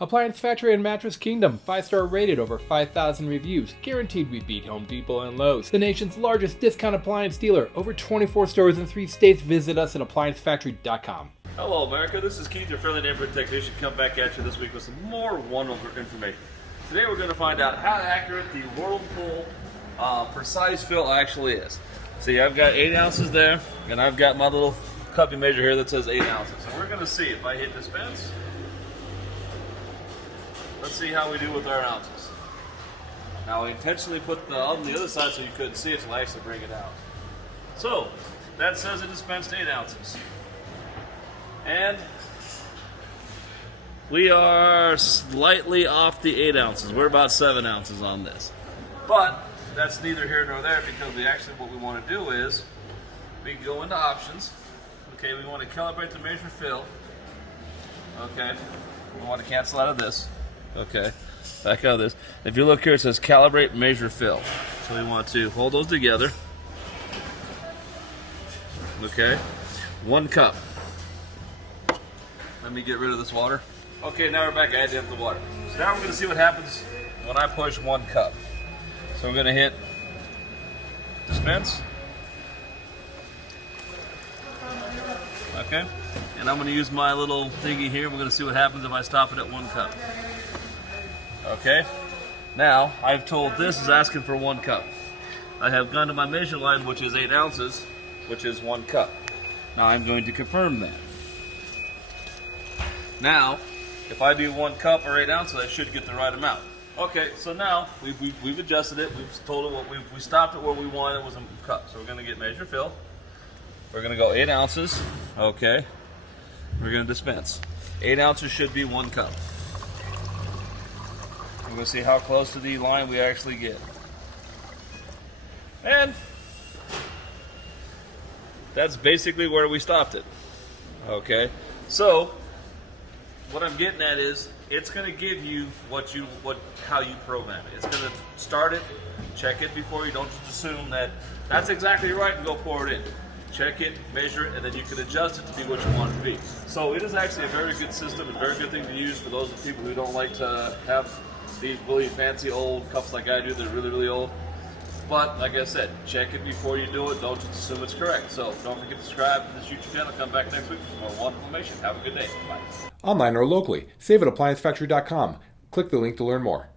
Appliance Factory and Mattress Kingdom, 5-star rated, over 5,000 reviews, guaranteed we beat Home Depot and Lowe's. The nation's largest discount appliance dealer, over 24 stores in 3 states. Visit us at ApplianceFactory.com. Hello America, this is Keith, your friendly neighborhood technician, come back at you this week with some more wonderful information. Today we're going to find out how accurate the Whirlpool precise fill actually is. See, I've got 8 ounces there, and I've got my little cuppy measure here that says 8 ounces. So we're going to see if I hit dispense. Let's see how we do with our ounces. Now I intentionally put the on the other side so you couldn't see it, so I actually bring it out. So, that says it dispensed 8 ounces. And we are slightly off the 8 ounces. We're about 7 ounces on this. But that's neither here nor there, because what we want to do is we can go into options. Okay, we want to calibrate the measure fill. Okay, we want to cancel out of this. Okay, back out of this. If you look here, it says calibrate measure fill. So we want to hold those together. Okay, 1 cup. Let me get rid of this water. Okay, now we're back. I had to hit the water. So now we're going to see what happens when I push 1 cup. So we're going to hit dispense. Okay, and I'm going to use my little thingy here. We're going to see what happens if I stop it at 1 cup. Okay, now I've told this is asking for 1 cup. I have gone to my measure line, which is 8 ounces, which is 1 cup. Now I'm going to confirm that. Now, if I do 1 cup or 8 ounces, I should get the right amount. Okay, so now we've adjusted it. We've told it what we stopped it where we wanted was a cup. So we're going to get measure fill. We're going to go 8 ounces. Okay, we're going to dispense. 8 ounces should be 1 cup. We're going to see how close to the line we actually get. And that's basically where we stopped it. Okay, so what I'm getting at is it's going to give you how you program it. It's going to start it, check it before you don't just assume that that's exactly right and go pour it in. Check it, measure it, and then you can adjust it to be what you want it to be. So it is actually a very good system, a very good thing to use for those people who don't like to have these really fancy old cups like I do. They're really, really old. But like I said, check it before you do it. Don't just assume it's correct. So don't forget to subscribe to this YouTube channel. Come back next week for some more wonderful information. Have a good day. Bye. Online or locally, save at ApplianceFactory.com. Click the link to learn more.